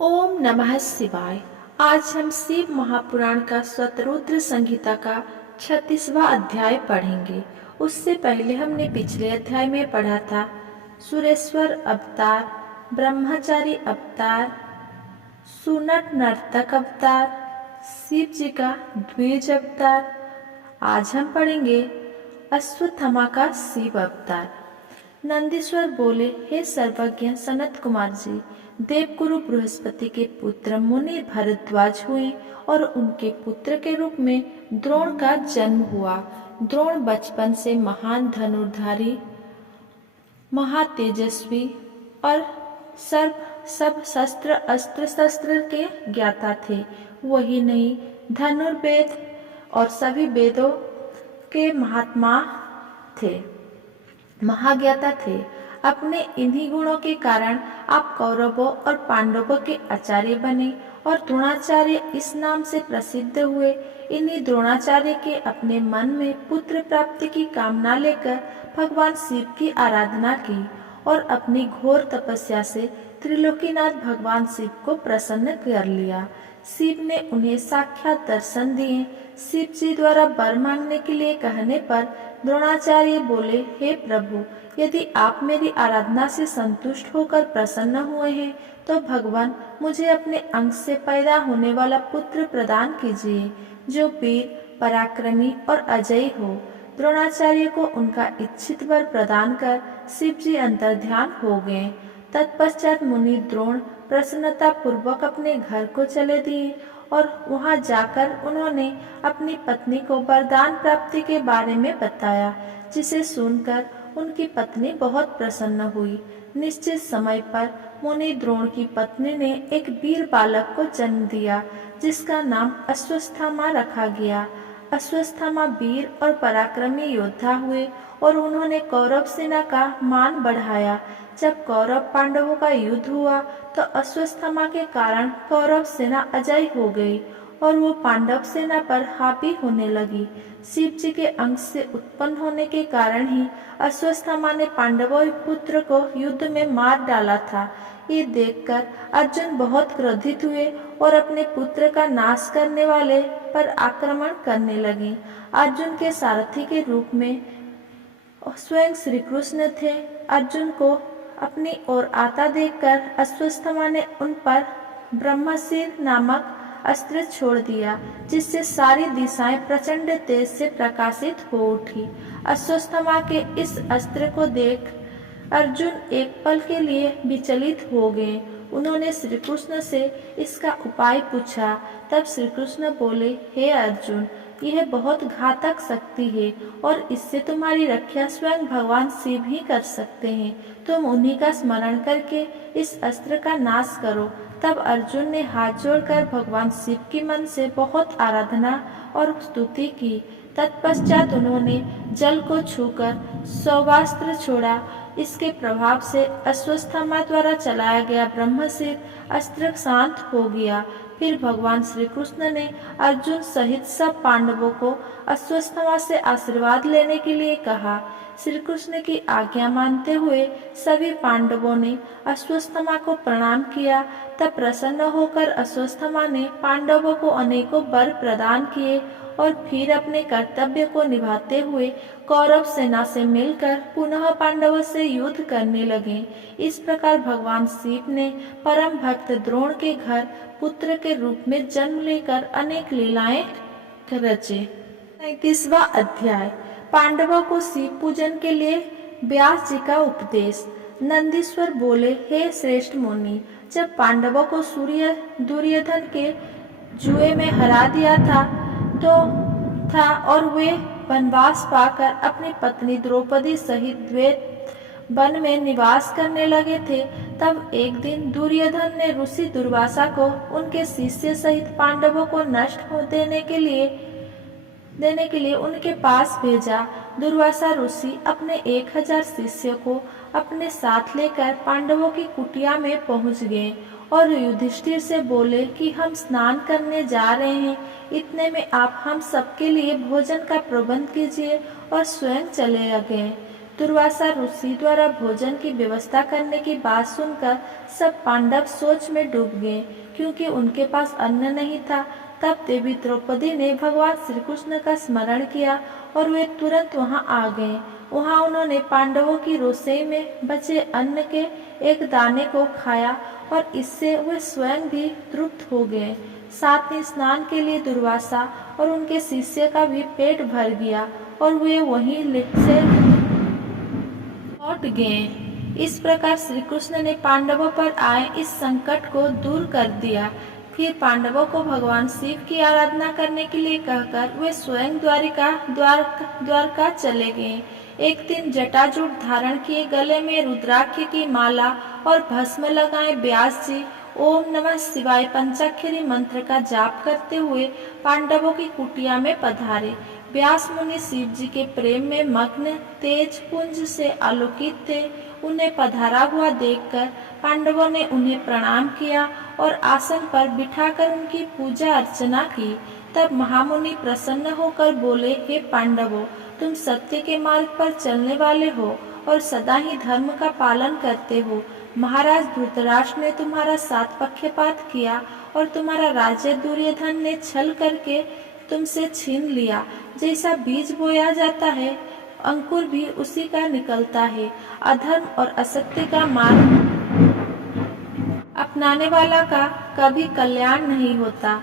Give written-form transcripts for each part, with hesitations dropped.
ओम नमः शिवाय। आज हम शिव महापुराण का शतरुद्र संहिता का 36वां अध्याय पढ़ेंगे। उससे पहले हमने पिछले अध्याय में पढ़ा था सुरेश्वर अवतार, ब्रह्मचारी अवतार, सुनट नर्तक अवतार, शिव जी का द्विज अवतार। आज हम पढ़ेंगे अश्वत्थामा का शिव अवतार। नंदीश्वर बोले, हे सर्वज्ञ सनत कुमार जी, देवगुरु बृहस्पति के पुत्र मुनि भरद्वाज हुए और उनके पुत्र के रूप में द्रोण का जन्म हुआ। द्रोण बचपन से महान धनुर्धारी, महातेजस्वी और सब शस्त्र अस्त्र शस्त्र के ज्ञाता थे। वही नहीं, धनुर्वेद और सभी वेदों के महाज्ञाता थे। अपने इन्हीं गुणों के कारण आप कौरवों और पांडवों के आचार्य बने और द्रोणाचार्य इस नाम से प्रसिद्ध हुए। इन्हीं द्रोणाचार्य के अपने मन में पुत्र प्राप्ति की कामना लेकर भगवान शिव की आराधना की और अपनी घोर तपस्या से त्रिलोकीनाथ भगवान शिव को प्रसन्न कर लिया। शिव ने उन्हें साक्षात दर्शन दिए। शिव जी द्वारा वर मांगने के लिए कहने पर द्रोणाचार्य बोले, हे प्रभु, यदि आप मेरी आराधना से संतुष्ट होकर प्रसन्न हुए हैं तो भगवान मुझे अपने अंश से पैदा होने वाला पुत्र प्रदान कीजिए, जो वीर, पराक्रमी और अजयी हो। द्रोणाचार्य को उनका इच्छित वर प्रदान कर शिव जी अंतर्ध्यान हो गए। तत्पश्चात मुनि द्रोण प्रसन्नता पूर्वक अपने घर को चले दिए और वहां जाकर उन्होंने अपनी पत्नी को वरदान प्राप्ति के बारे में बताया, जिसे सुनकर उनकी पत्नी बहुत प्रसन्न हुई। निश्चित समय पर मुनि द्रोण की पत्नी ने एक वीर बालक को जन्म दिया, जिसका नाम अश्वत्थामा रखा गया। अश्वत्थामा वीर और पराक्रमी योद्धा हुए और उन्होंने कौरव सेना का मान बढ़ाया। जब कौरव पांडवों का युद्ध हुआ तो अश्वत्थामा के कारण कौरव सेना अजय हो गई और वो पांडव सेना पर हावी होने लगी। शिव जी के अंश से उत्पन्न होने के कारण ही अश्वत्थामा ने पांडवों पुत्र को युद्ध में मार डाला था। ये देखकर अर्जुन बहुत क्रोधित हुए और अपने पुत्र का नाश करने वाले पर आक्रमण करने लगे। अर्जुन के सारथी के रूप में स्वयं श्री कृष्ण थे। अर्जुन को अपनी ओर आता देखकर अश्वत्थामा ने उन पर ब्रह्मशिर नामक अस्त्र छोड़ दिया, जिससे सारी दिशाएं प्रचंड तेज से प्रकाशित हो उठी। अश्वत्थामा के इस अस्त्र को देख अर्जुन एक पल के लिए विचलित हो गए। उन्होंने श्री कृष्ण से इसका उपाय पूछा। तब श्री कृष्ण बोले, हे अर्जुन, यह बहुत घातक शक्ति है और इससे तुम्हारी रक्षा स्वयं भगवान शिव ही कर सकते हैं। तुम उन्हीं का स्मरण करके इस अस्त्र का नाश करो। तब अर्जुन ने हाथ जोड़कर भगवान शिव की मन से बहुत आराधना और स्तुति की। तत्पश्चात उन्होंने जल को छूकर सौवास्त्र छोड़ा। इसके प्रभाव से अश्वत्थामा द्वारा चलाया गया ब्रह्मशिर अस्त्र शांत हो गया। फिर भगवान श्री कृष्ण ने अर्जुन सहित सब पांडवों को अश्वत्थामा से आशीर्वाद लेने के लिए कहा। श्री कृष्ण की आज्ञा मानते हुए सभी पांडवों ने अश्वत्थामा को प्रणाम किया। तब प्रसन्न होकर अश्वत्थामा ने पांडवों को अनेकों वर प्रदान किए और फिर अपने कर्तव्य को निभाते हुए कौरव सेना से मिलकर पुनः पांडवों से युद्ध करने लगे। इस प्रकार भगवान शिव ने परम भक्त द्रोण के घर पुत्र के रूप में जन्म लेकर अनेक लीलाएं रचे। 37वां अध्याय। पांडवों को शिव पूजन के लिए व्यास जी का उपदेश। नंदीश्वर बोले, हे श्रेष्ठ मुनि, जब पांडवों को सूर्य दुर्योधन के जुए में हरा दिया था और वे वनवास पाकर अपनी पत्नी द्रौपदी सहित द्वैत वन में निवास करने लगे थे, तब एक दिन दुर्योधन ने ऋषि दुर्वासा को उनके शिष्य सहित पांडवों को नष्ट हो देने के लिए उनके पास भेजा। दुर्वासा ऋषि अपने 1000 शिष्यों को अपने साथ लेकर पांडवों की कुटिया में पहुंच गए और युधिष्ठिर से बोले कि हम स्नान करने जा रहे हैं, इतने में आप हम सबके लिए भोजन का प्रबंध कीजिए और स्वयं चले गए। दुर्वासा ऋषि द्वारा भोजन की व्यवस्था करने की बात सुनकर सब पांडव सोच में डूब गए, क्योंकि उनके पास अन्न नहीं था। तब देवी द्रौपदी ने भगवान श्री कृष्ण का स्मरण किया और वे तुरंत वहां आ गए। वहां उन्होंने पांडवों की रसोई में बचे अन्न के एक दाने को खाया और इससे वे स्वयं भी तृप्त हो गए। साथ ही स्नान के लिए दुर्वासा और उनके शिष्य का भी पेट भर गया और वे वहीं से लौट गए। इस प्रकार श्री कृष्ण ने पांडवों पर आए इस संकट को दूर कर दिया। फिर पांडवों को भगवान शिव की आराधना करने के लिए कहकर वे स्वयं द्वारका चले गए। एक दिन जटाजूट धारण किए, गले में रुद्राक्ष की माला और भस्म लगाए व्यास जी ओम नमः शिवाय पंचाक्षरी मंत्र का जाप करते हुए पांडवों की कुटिया में पधारे। व्यास मुनि शिव जी के प्रेम में मग्न तेज पुंज से आलोकित थे। उन्हें पधारा हुआ देखकर पांडवों ने उन्हें प्रणाम किया और आसन पर बिठाकर उनकी पूजा अर्चना की। तब महामुनि प्रसन्न होकर बोले, हे पांडवों, तुम सत्य के मार्ग पर चलने वाले हो और सदा ही धर्म का पालन करते हो। महाराज धृतराष्ट्र ने तुम्हारा साथ पक्षपात किया और तुम्हारा राज्य दुर्योधन ने छल करके तुमसे छीन लिया। जैसा बीज बोया जाता है, अंकुर भी उसी का निकलता है। अधर्म और असत्य का मार्ग अपनाने वाला का कभी कल्याण नहीं होता।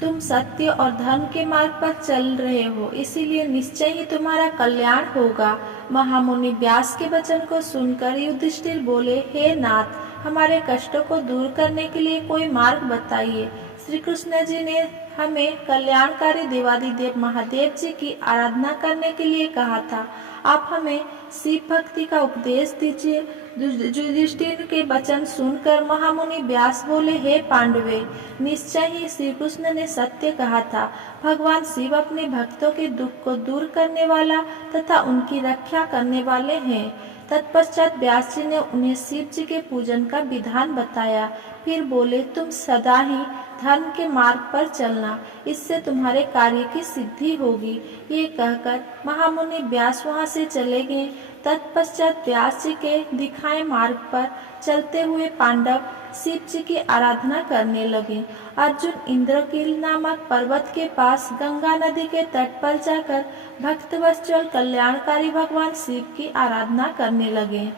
तुम सत्य और धर्म के मार्ग पर चल रहे हो, इसीलिए निश्चय ही तुम्हारा कल्याण होगा। महामुनि व्यास के वचन को सुनकर युधिष्ठिर बोले, हे नाथ, हमारे कष्टों को दूर करने के लिए कोई मार्ग बताइए। श्री कृष्ण जी ने हमें कल्याणकारी देवादिदेव महादेव जी की आराधना करने के लिए कहा था। आप हमें शिव भक्ति का उपदेश दीजिए। युधिष्ठिर के वचन सुनकर महामुनि व्यास बोले, हे पांडवे, निश्चय ही श्री कृष्ण ने सत्य कहा था। भगवान शिव अपने भक्तों के दुख को दूर करने वाला तथा उनकी रक्षा करने वाले हैं। तत्पश्चात व्यास जी ने उन्हें शिव जी के पूजन का विधान बताया। फिर बोले, तुम सदा ही धर्म के मार्ग पर चलना, इससे तुम्हारे कार्य की सिद्धि होगी। ये कहकर महामुनि व्यास वहां से चले गए। तत्पश्चात व्यास जी के दिखाए मार्ग पर चलते हुए पांडव शिव जी की आराधना करने लगे। अर्जुन इंद्रकील नामक पर्वत के पास गंगा नदी के तट पर जाकर भक्तवत्सल कल्याणकारी भगवान शिव की आराधना करने लगे।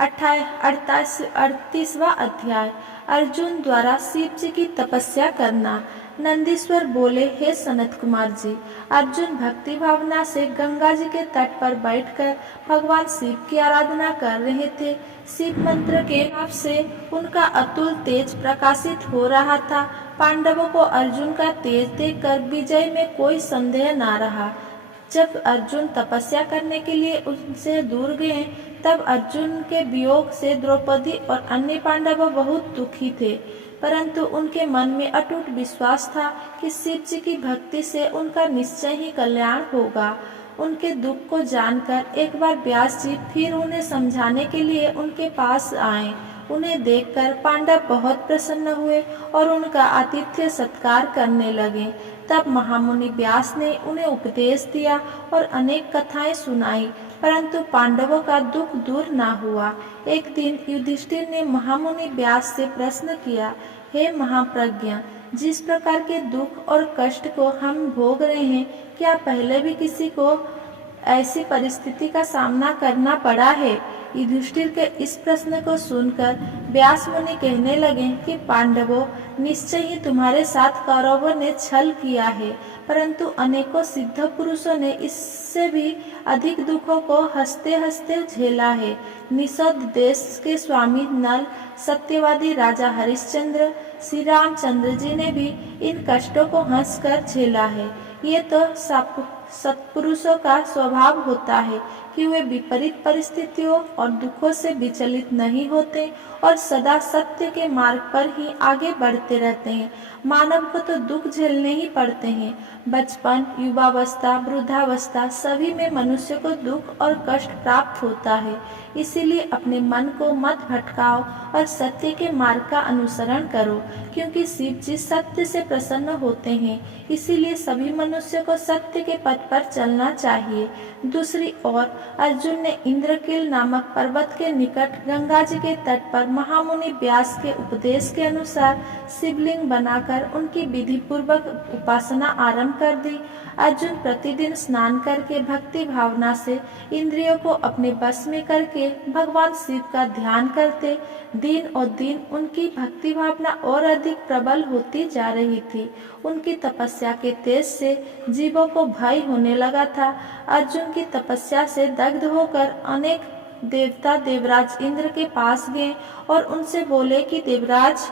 38वां अध्याय। अर्जुन द्वारा शिव जी की तपस्या करना। नंदीश्वर बोले, हे सनत कुमार जी, अर्जुन भक्ति भावना से गंगा जी के तट पर बैठकर भगवान शिव की आराधना कर रहे थे। शिव मंत्र के लाभ से उनका अतुल तेज प्रकाशित हो रहा था। पांडवों को अर्जुन का तेज देखकर विजय में कोई संदेह न रहा। जब अर्जुन तपस्या करने के लिए उनसे दूर गए, तब अर्जुन के वियोग से द्रौपदी और अन्य पांडव बहुत दुखी थे, परंतु उनके मन में अटूट विश्वास था कि शिव जी की भक्ति से उनका निश्चय ही कल्याण होगा। उनके दुख को जानकर एक बार व्यास जी फिर उन्हें समझाने के लिए उनके पास आए। उन्हें देखकर पांडव बहुत प्रसन्न हुए और उनका आतिथ्य सत्कार करने लगे। तब महामुनि व्यास ने उन्हें उपदेश दिया और अनेक कथाएं सुनाई, परंतु पांडवों का दुख दूर न हुआ। एक दिन युधिष्ठिर ने महामुनि व्यास से प्रश्न किया, हे महाप्रज्ञा, जिस प्रकार के दुख और कष्ट को हम भोग रहे हैं, क्या पहले भी किसी को ऐसी परिस्थिति का सामना करना पड़ा है? युधिष्ठिर के इस प्रश्न को सुनकर व्यास मुनि कहने लगे कि पांडवों, निश्चय ही तुम्हारे साथ कौरवों ने छल किया है, परंतु अनेकों सिद्ध पुरुषों ने इससे भी अधिक दुखों को हंसते हंसते झेला है। निषद देश के स्वामी नल, सत्यवादी राजा हरिश्चंद्र, श्री रामचंद्र जी ने भी इन कष्टों को हंसकर झेला है। ये तो सत्पुरुषों का स्वभाव होता है कि वे विपरीत परिस्थितियों और दुखों से विचलित नहीं होते और सदा सत्य के मार्ग पर ही आगे बढ़ते रहते हैं। मानव को तो दुख झेलने ही पड़ते हैं। बचपन, युवावस्था, वृद्धावस्था सभी में मनुष्य को दुख और कष्ट प्राप्त होता है। इसीलिए अपने मन को मत भटकाओ और सत्य के मार्ग का अनुसरण करो, क्योंकि शिव जी सत्य से प्रसन्न होते हैं। इसीलिए सभी मनुष्य को सत्य के पथ पथ पर चलना चाहिए। दूसरी ओर अर्जुन ने इंद्रकील नामक पर्वत के निकट गंगा जी के तट पर महामुनि व्यास के उपदेश के अनुसार शिवलिंग बनाकर उनकी विधि पूर्वक उपासना आरंभ कर दी। अर्जुन प्रतिदिन स्नान करके भक्ति भावना से इंद्रियों को अपने बस में करके भगवान शिव का ध्यान करते। दिन और दिन उनकी भक्ति भावना और अधिक प्रबल होती जा रही थी। उनकी तपस्या के तेज से जीवों को भय होने लगा था। अर्जुन की तपस्या से दग्ध होकर अनेक देवता देवराज इंद्र के पास गए और उनसे बोले कि देवराज,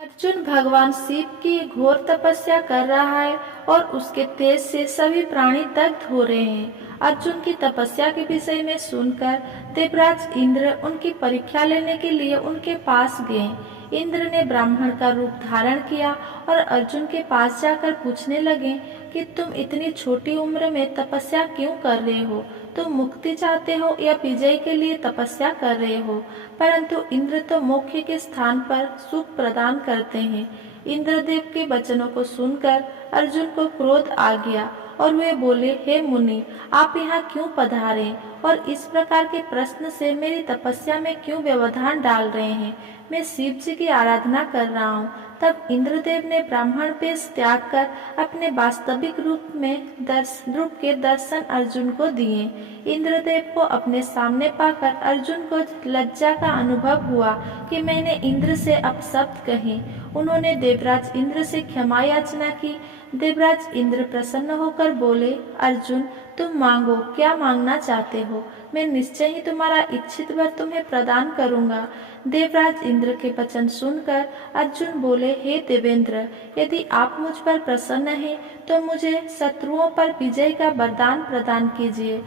अर्जुन भगवान शिव की घोर तपस्या कर रहा है और उसके तेज से सभी प्राणी दग्ध हो रहे हैं। अर्जुन की तपस्या के विषय में सुनकर देवराज इंद्र उनकी परीक्षा लेने के लिए उनके पास गए। इंद्र ने ब्राह्मण का रूप धारण किया और अर्जुन के पास जाकर पूछने लगे कि तुम इतनी छोटी उम्र में तपस्या क्यों कर रहे हो? तुम मुक्ति चाहते हो या विजय के लिए तपस्या कर रहे हो? परंतु इंद्र तो मोक्ष के स्थान पर सुख प्रदान करते हैं। इंद्रदेव के वचनों को सुनकर अर्जुन को क्रोध आ गया और वे बोले, हे मुनि, आप यहाँ क्यों पधारे और इस प्रकार के प्रश्न से मेरी तपस्या में क्यों व्यवधान डाल रहे हैं? मैं शिव जी की आराधना कर रहा हूँ। तब इंद्रदेव ने ब्राह्मण वेश त्याग कर अपने वास्तविक रूप के दर्शन अर्जुन को दिए। इंद्रदेव को अपने सामने पाकर अर्जुन को लज्जा का अनुभव हुआ कि मैंने इंद्र से अपशब्द कहे। उन्होंने देवराज इंद्र से क्षमा याचना की। देवराज इंद्र प्रसन्न होकर बोले, अर्जुन, तुम मांगो, क्या मांगना चाहते हो? मैं निश्चय ही तुम्हारा इच्छित वर तुम्हें प्रदान करूंगा। देवराज इंद्र के वचन सुनकर अर्जुन बोले, हे देवेंद्र, यदि आप मुझ पर प्रसन्न हैं तो मुझे शत्रुओं पर विजय का वरदान प्रदान कीजिए।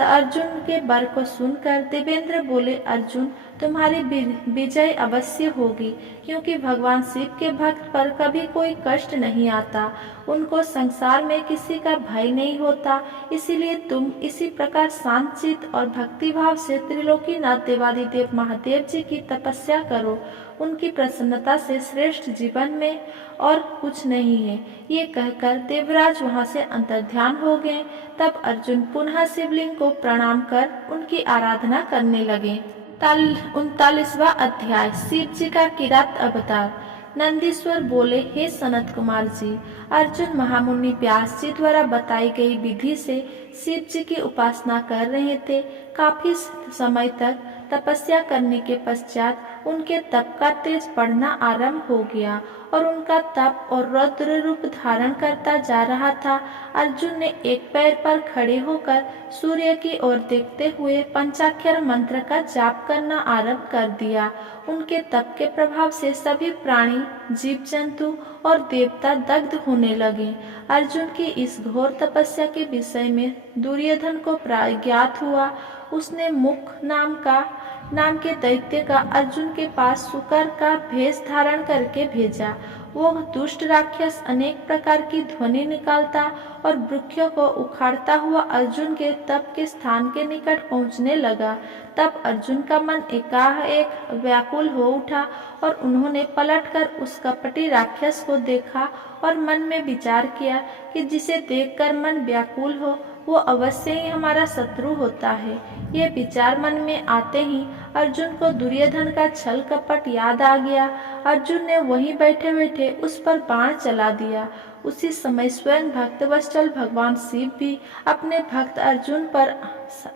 अर्जुन के वर को सुनकर देवेंद्र बोले, अर्जुन, तुम्हारी विजय अवश्य होगी, क्योंकि भगवान शिव के भक्त पर कभी कोई कष्ट नहीं आता। उनको संसार में किसी का भय नहीं होता। इसीलिए तुम इसी प्रकार शांत चित्त और भक्ति भाव से त्रिलोकीनाथ देवादिदेव महादेव जी की तपस्या करो। उनकी प्रसन्नता से श्रेष्ठ जीवन में और कुछ नहीं है। ये कहकर देवराज वहां से अंतर्ध्यान हो गए। तब अर्जुन पुनः शिवलिंग को प्रणाम कर उनकी आराधना करने लगे। 39वां अध्याय, शिव जी का किरात अवतार। नंदीश्वर बोले, हे सनत कुमार जी, अर्जुन महामुनि व्यास जी द्वारा बताई गई विधि से शिव जी की उपासना कर रहे थे। काफी समय तक तपस्या करने के पश्चात उनके तप का तेज बढ़ना आरंभ हो गया और उनका तप और रौद्र रूप धारण करता जा रहा था। अर्जुन ने एक पैर पर खड़े होकर सूर्य की ओर देखते हुए पंचाक्षर मंत्र का जाप करना आरंभ कर दिया। उनके तप के प्रभाव से सभी प्राणी, जीव जंतु और देवता दग्ध होने लगे। अर्जुन की इस घोर तपस्या के विषय में दुर्योधन को ज्ञात हुआ। उसने मुख नाम के दैत्य का अर्जुन के पास शुकर का भेष धारण करके भेजा। वो दुष्ट राक्षस अनेक प्रकार की ध्वनि निकालता और वृक्षों को उखाड़ता हुआ अर्जुन के तप के स्थान के निकट पहुंचने लगा। तब अर्जुन का मन एकाएक व्याकुल हो उठा और उन्होंने पलटकर उस कपटी राक्षस को देखा और मन में विचार किया कि जिसे देखकर मन व्याकुल हो वो अवश्य ही हमारा शत्रु होता है। ये विचार मन में आते ही अर्जुन को दुर्योधन का छल कपट याद आ गया। अर्जुन ने वहीं बैठे बैठे उस पर बाण चला दिया। उसी समय स्वयं भक्तवत्सल भगवान शिव भी अपने भक्त अर्जुन पर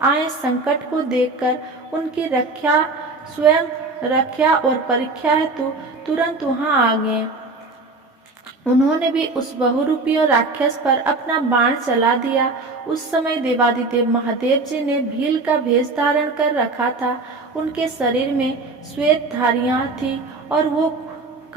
आए संकट को देखकर उनकी रक्षा और परीक्षा हेतु तुरंत वहां आ गए। उन्होंने भी उस बहुरूपी राक्षस पर अपना बाण चला दिया। उस समय देवादिदेव महादेव जी ने भील का भेष धारण कर रखा था। उनके शरीर में श्वेत धारियां थी और वो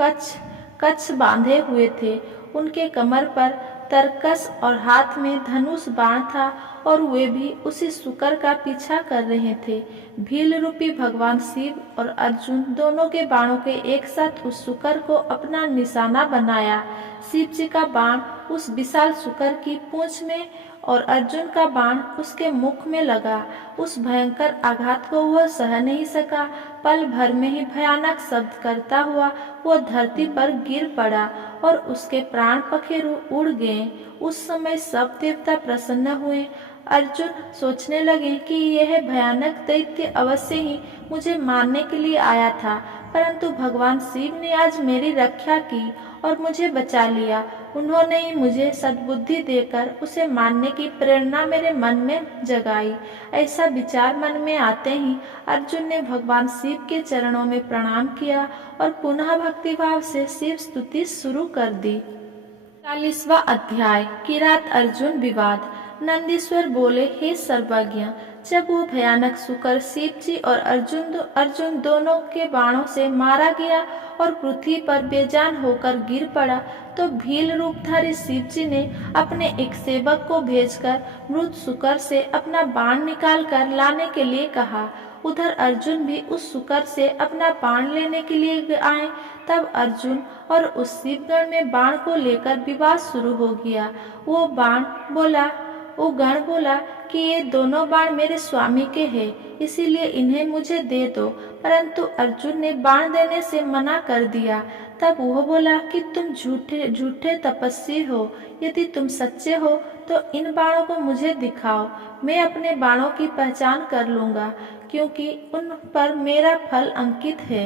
कच्छ बांधे हुए थे। उनके कमर पर तरकस और हाथ में धनुष बाण था और वे भी उसी शुकर का पीछा कर रहे थे। भील रूपी भगवान शिव और अर्जुन दोनों के बाणों के एक साथ उस शुकर को अपना निशाना बनाया। शिव जी का बाण उस विशाल शुकर की पूंछ में और अर्जुन का बाण उसके मुख में लगा। उस भयंकर आघात को वह सह नहीं सका। पल भर में ही भयानक शब्द करता हुआ वह धरती पर गिर पड़ा और उसके प्राण पखेरु उड़ गए। उस समय सब देवता प्रसन्न हुए। अर्जुन सोचने लगे कि यह भयानक दैत्य अवश्य ही मुझे मारने के लिए आया था, परंतु भगवान शिव ने आज मेरी रक्षा की और मुझे बचा लिया। उन्होंने ही मुझे सद्बुद्धि देकर उसे मारने की प्रेरणा मेरे मन में जगाई। ऐसा विचार मन में आते ही अर्जुन ने भगवान शिव के चरणों में प्रणाम किया और पुनः भक्तिभाव से शिव स्तुति शुरू कर दी। 40वां अध्याय किरात अर्जुन विवाद। नंदीश्वर बोले, हे सर्वज्ञ, जब वो भयानक शुकर शिव जी और अर्जुन दोनों के बाणों से मारा गया और पृथ्वी पर बेजान होकर गिर पड़ा, तो भील रूपधारी शिव जी ने अपने एक सेवक को भेजकर मृत शुकर से अपना बाण निकाल कर लाने के लिए कहा। उधर अर्जुन भी उस शुकर से अपना बाण लेने के लिए आए। तब अर्जुन और उस शिवगण में बाण को लेकर विवाद शुरू हो गया। वो गण बोला कि ये दोनों बाण मेरे स्वामी के हैं, इसीलिए इन्हें मुझे दे दो, परंतु अर्जुन ने बाण देने से मना कर दिया। तब वह बोला कि तुम झूठे तपस्वी हो, यदि तुम सच्चे हो तो इन बाणों को मुझे दिखाओ, मैं अपने बाणों की पहचान कर लूंगा, क्योंकि उन पर मेरा फल अंकित है।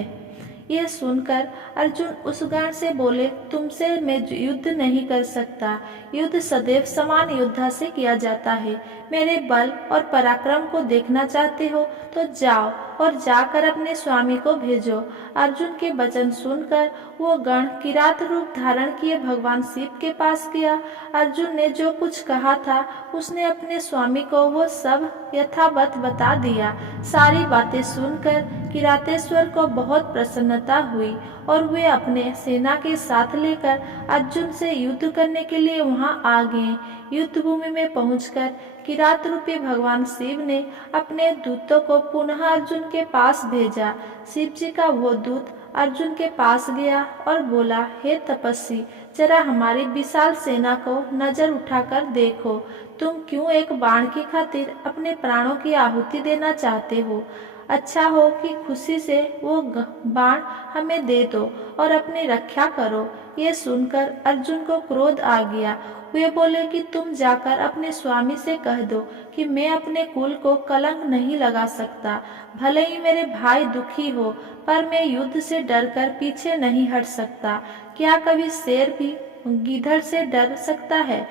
यह सुनकर अर्जुन उस गण से बोले, तुमसे मैं युद्ध नहीं कर सकता। युद्ध सदैव समान योद्धा से किया जाता है। मेरे बल और पराक्रम को देखना चाहते हो तो जाओ और जाकर अपने स्वामी को भेजो। अर्जुन के वचन सुनकर वो गण किरात रूप धारण किए भगवान शिव के पास गया। अर्जुन ने जो कुछ कहा था उसने अपने स्वामी को वो सब यथावत बता दिया। सारी बातें सुनकर किरातेश्वर को बहुत प्रसन्नता हुई और वे अपने सेना के साथ लेकर अर्जुन से युद्ध करने के लिए वहां आ गए। युद्ध भूमि में पहुंचकर किरात रूपी भगवान शिव ने अपने दूतों को पुनः अर्जुन के पास भेजा। शिव जी का वो दूत अर्जुन के पास गया और बोला, हे तपस्वी, जरा हमारी विशाल सेना को नजर उठाकर देखो। तुम क्यों एक बाण की खातिर अपने प्राणों की आहुति देना चाहते हो? अच्छा हो कि खुशी से वो बाण हमें दे दो और अपनी रक्षा करो। ये सुनकर अर्जुन को क्रोध आ गया। वे बोले कि तुम जाकर अपने स्वामी से कह दो कि मैं अपने कुल को कलंक नहीं लगा सकता। भले ही मेरे भाई दुखी हो, पर मैं युद्ध से डरकर पीछे नहीं हट सकता। क्या कभी शेर भी गीदड़ से डर सकता है?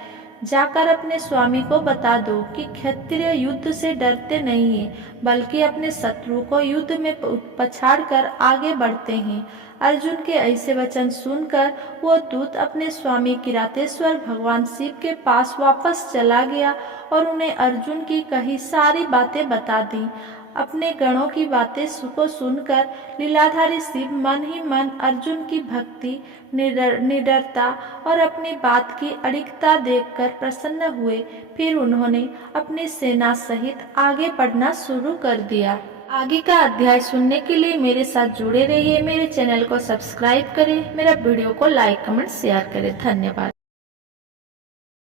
जाकर अपने स्वामी को बता दो कि क्षत्रिय युद्ध से डरते नहीं हैं, बल्कि अपने शत्रु को युद्ध में पछाड़कर आगे बढ़ते हैं। अर्जुन के ऐसे वचन सुनकर वो दूत अपने स्वामी किरातेश्वर भगवान शिव के पास वापस चला गया और उन्हें अर्जुन की कही सारी बातें बता दी। अपने गणों की बातें को सुनकर लीलाधारी शिव मन ही मन अर्जुन की भक्ति, निडरता और अपनी बात की अडिगता देखकर प्रसन्न हुए। फिर उन्होंने अपनी सेना सहित आगे बढ़ना शुरू कर दिया। आगे का अध्याय सुनने के लिए मेरे साथ जुड़े रहिए। मेरे चैनल को सब्सक्राइब करें, मेरा वीडियो को लाइक, कमेंट, शेयर करें। धन्यवाद।